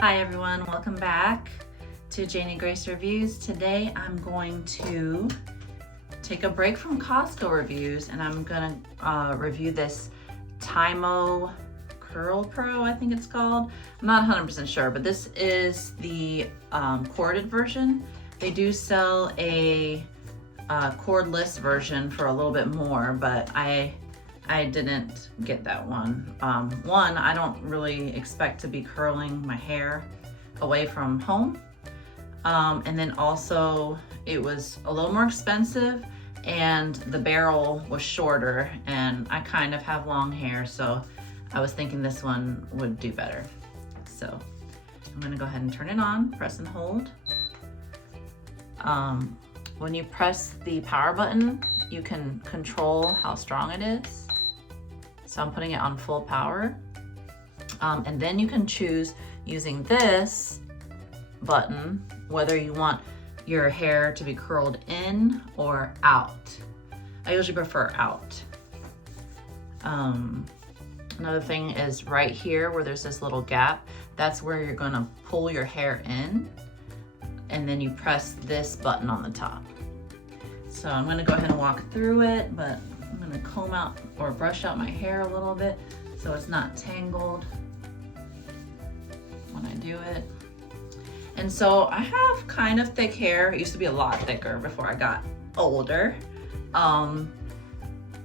Hi everyone, welcome back to Janie Grace Reviews. Today I'm going to take a break from Costco reviews and I'm gonna review this TYMO CurlPro, I think it's called. I'm not 100% sure, but this is the corded version. They do sell a cordless version for a little bit more, but I didn't get that one. One, I don't really expect to be curling my hair away from home. And then also it was a little more expensive and the barrel was shorter and I kind of have long hair, so I was thinking this one would do better. So I'm gonna go ahead and turn it on, press and hold. When you press the power button, you can control how strong it is. So I'm putting it on full power. And then you can choose using this button whether you want your hair to be curled in or out. I usually prefer out. Another thing is right here where there's this little gap, that's where you're gonna pull your hair in, and then you press this button on the top. So I'm gonna go ahead and walk through it, but I'm gonna comb out or brush out my hair a little bit so it's not tangled when I do it. And so I have kind of thick hair. It used to be a lot thicker before I got older.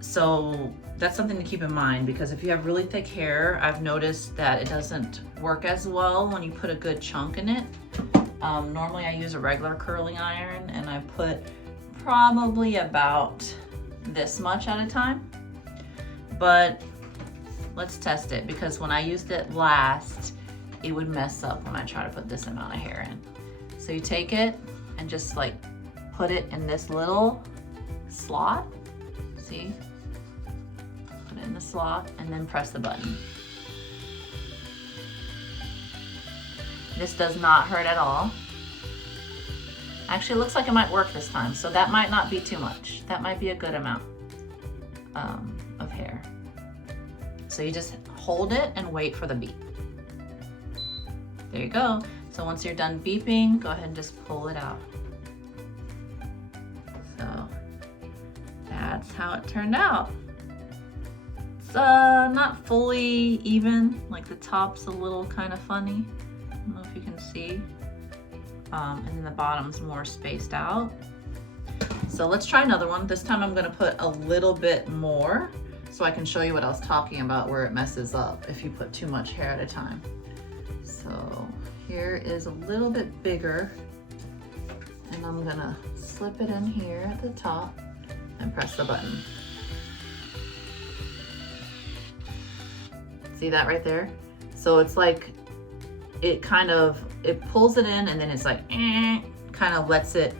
So that's something to keep in mind, because if you have really thick hair, I've noticed that it doesn't work as well when you put a good chunk in it. Normally I use a regular curling iron and I put probably about this much at a time, but let's test it, because when I used it last, it would mess up when I try to put this amount of hair in. So you take it and just like put it in this little slot, see? Put it in the slot and then press the button. This does not hurt at all. Actually, it looks like it might work this time, so that might not be too much. That might be a good amount of hair. So you just hold it and wait for the beep. There you go. So once you're done beeping, go ahead and just pull it out. So that's how it turned out. It's not fully even, like the top's a little kind of funny. I don't know if you can see. And then the bottom's more spaced out. So let's try another one. This time I'm gonna put a little bit more so I can show you what I was talking about where it messes up if you put too much hair at a time. So here is a little bit bigger and I'm gonna slip it in here at the top and press the button. See that right there? So it's like, it pulls it in and then it's like, kind of lets it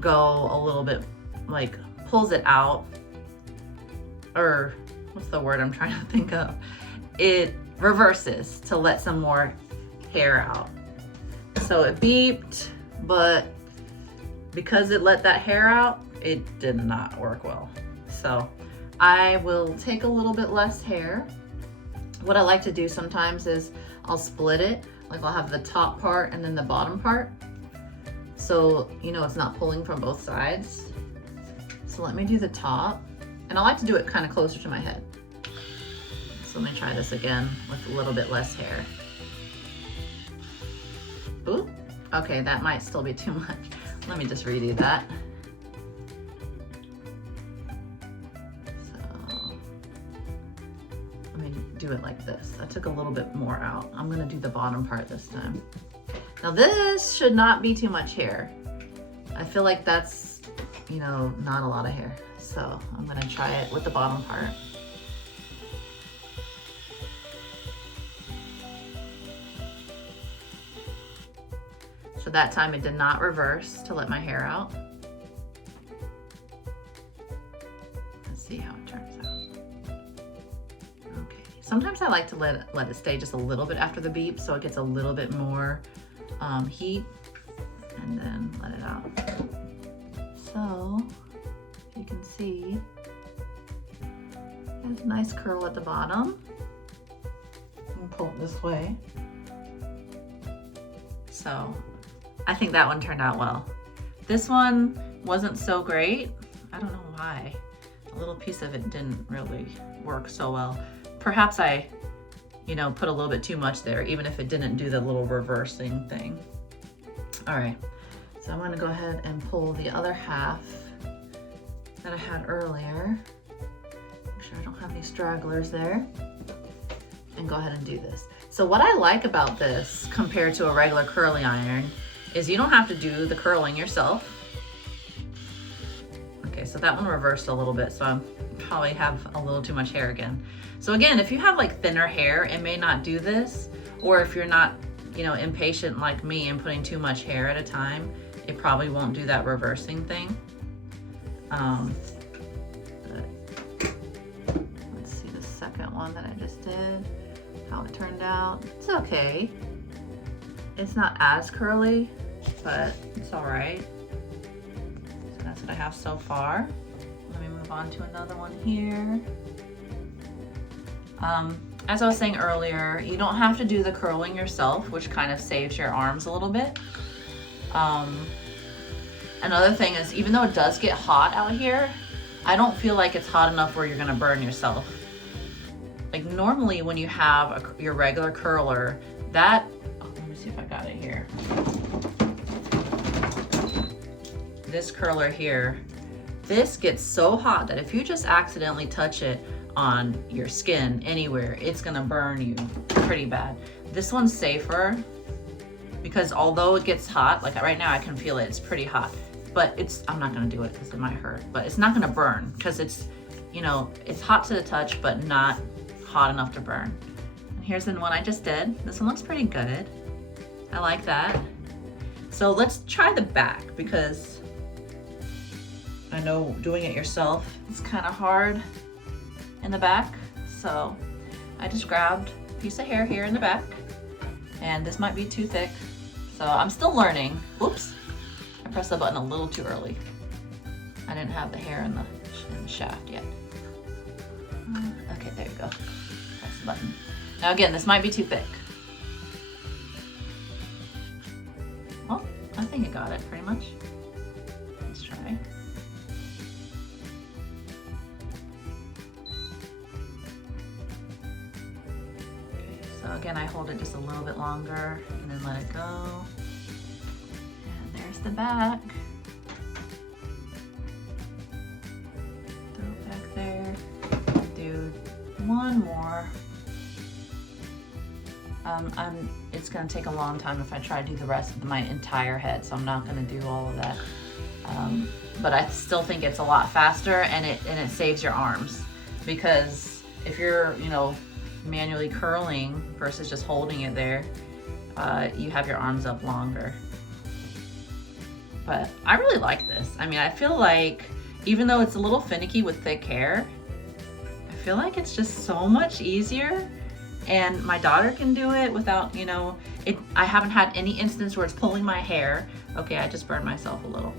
go a little bit, like pulls it out, or what's the word I'm trying to think of? It reverses to let some more hair out. So it beeped, but because it let that hair out, it did not work well. So I will take a little bit less hair. What I like to do sometimes is I'll split it, like I'll have the top part and then the bottom part. So, you know, it's not pulling from both sides. So let me do the top. And I like to do it kind of closer to my head. So let me try this again with a little bit less hair. Ooh, okay, that might still be too much. Let me just redo that. Do it like this. I took a little bit more out. I'm gonna do the bottom part this time. Now this should not be too much hair. I feel like that's, you know, not a lot of hair. So I'm gonna try it with the bottom part. So that time it did not reverse to let my hair out. Let's see how it turns out. Sometimes I like to let it stay just a little bit after the beep so it gets a little bit more heat, and then let it out. So you can see there's a nice curl at the bottom. I'm gonna pull it this way. So I think that one turned out well. This one wasn't so great. I don't know why. A little piece of it didn't really work so well. Perhaps I, put a little bit too much there, even if it didn't do the little reversing thing. All right, so I'm gonna go ahead and pull the other half that I had earlier. Make sure I don't have any stragglers there. And go ahead and do this. So what I like about this compared to a regular curling iron is you don't have to do the curling yourself. Okay, so that one reversed a little bit, so I probably have a little too much hair again. So again, if you have like thinner hair, it may not do this, or if you're not, impatient like me and putting too much hair at a time, it probably won't do that reversing thing. Let's see the second one that I just did, how it turned out. It's okay. It's not as curly, but it's all right. So that's what I have so far. Let me move on to another one here. As I was saying earlier, you don't have to do the curling yourself, which kind of saves your arms a little bit. Another thing is, even though it does get hot out here, I don't feel like it's hot enough where you're gonna burn yourself. Like normally when you have your regular curler, let me see if I got it here. This curler here, this gets so hot that if you just accidentally touch it on your skin anywhere, it's gonna burn you pretty bad. This one's safer because although it gets hot, like right now I can feel it, it's pretty hot, but I'm not gonna do it because it might hurt, but it's not gonna burn because it's hot to the touch, but not hot enough to burn. And here's the one I just did. This one looks pretty good. I like that. So let's try the back, because I know doing it yourself is kind of hard in the back. So I just grabbed a piece of hair here in the back, and this might be too thick. So I'm still learning. Whoops, I pressed the button a little too early. I didn't have the hair in the shaft yet. Okay, there you go. Press the button. Now again, this might be too thick. Well, I think I got it pretty much. Let's try. So again, I hold it just a little bit longer and then let it go. And there's the back. Throw it back there. Do one more. It's gonna take a long time if I try to do the rest of my entire head, so I'm not gonna do all of that. But I still think it's a lot faster, and it saves your arms, because if you're, manually curling versus just holding it there, you have your arms up longer. But I really like this. I mean, I feel like even though it's a little finicky with thick hair, I feel like it's just so much easier, and my daughter can do it without, I haven't had any instance where it's pulling my hair. Okay, I just burned myself a little.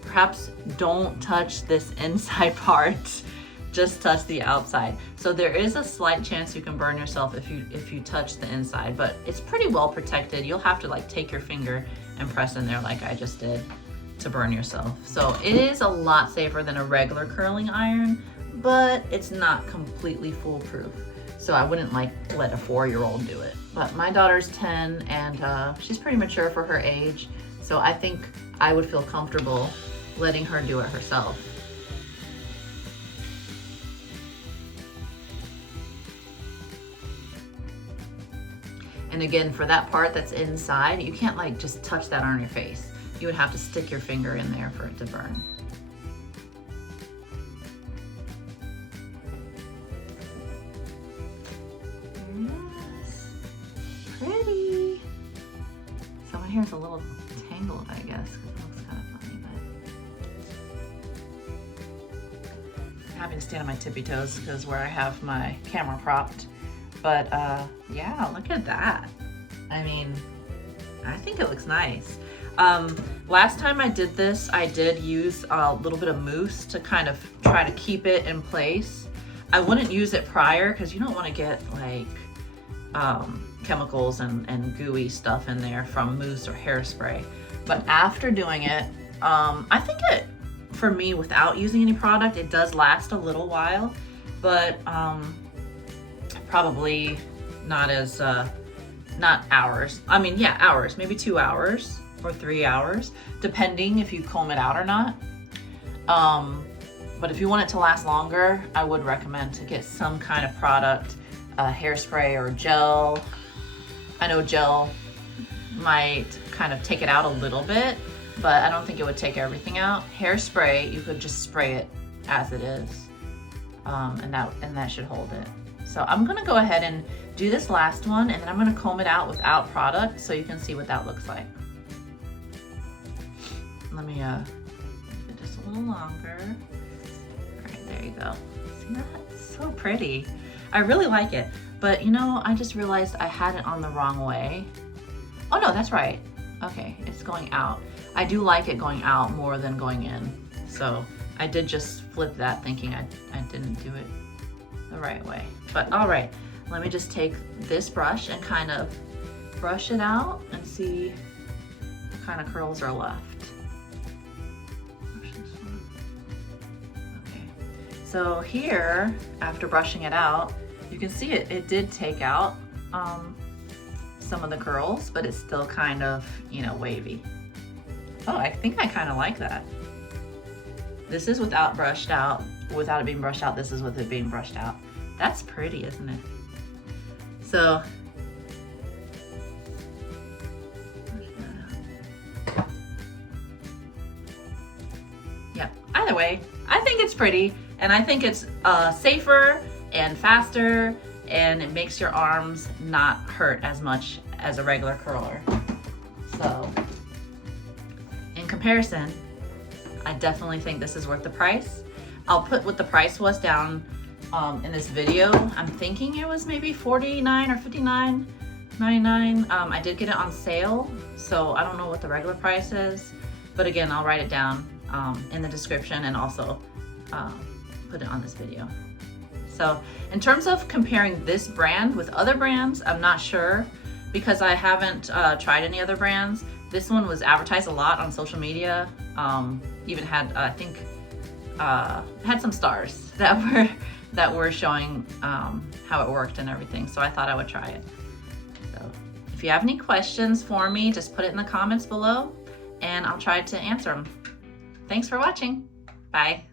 Perhaps don't touch this inside part. Just touch the outside. So there is a slight chance you can burn yourself if you touch the inside, but it's pretty well protected. You'll have to like take your finger and press in there like I just did to burn yourself. So it is a lot safer than a regular curling iron, but it's not completely foolproof. So I wouldn't like let a 4-year-old do it. But my daughter's 10 and she's pretty mature for her age. So I think I would feel comfortable letting her do it herself. And again, for that part that's inside, you can't like just touch that on your face. You would have to stick your finger in there for it to burn. Yes, pretty. So my hair's a little tangled, I guess, because it looks kind of funny, but I'm having to stand on my tippy toes because where I have my camera propped. But yeah, look at that. I mean, I think it looks nice. Last time I did this, I did use a little bit of mousse to kind of try to keep it in place. I wouldn't use it prior because you don't want to get like chemicals and gooey stuff in there from mousse or hairspray. But after doing it, I think for me, without using any product, it does last a little while, but probably not as, not hours. I mean, yeah, hours, maybe 2 hours or 3 hours, depending if you comb it out or not. But if you want it to last longer, I would recommend to get some kind of product, hairspray or gel. I know gel might kind of take it out a little bit, but I don't think it would take everything out. Hairspray, you could just spray it as it is, and that should hold it. So I'm gonna go ahead and do this last one, and then I'm gonna comb it out without product so you can see what that looks like. Let me make it just a little longer. All right, there you go. See that? It's so pretty. I really like it, but you know, I just realized I had it on the wrong way. Oh no, that's right. Okay, it's going out. I do like it going out more than going in. So I did just flip that thinking I didn't do it the right way. But all right, let me just take this brush and kind of brush it out and see what kind of curls are left. Brush this one. Okay, so here, after brushing it out, you can see it did take out some of the curls, but it's still kind of, you know, wavy. Oh, I think I kind of like that. This is without brushed out, without it being brushed out. This is with it being brushed out. That's pretty, isn't it? So, yeah, either way, I think it's pretty, and I think it's safer and faster, and it makes your arms not hurt as much as a regular curler. So, in comparison, I definitely think this is worth the price. I'll put what the price was down in this video. I'm thinking it was maybe $49 or $59.99. I did get it on sale, so I don't know what the regular price is, but again, I'll write it down in the description and also put it on this video. So in terms of comparing this brand with other brands, I'm not sure because I haven't tried any other brands. This one was advertised a lot on social media. Even had, I think, had some stars that were showing how it worked and everything. So I thought I would try it. So if you have any questions for me, just put it in the comments below and I'll try to answer them. Thanks for watching. Bye.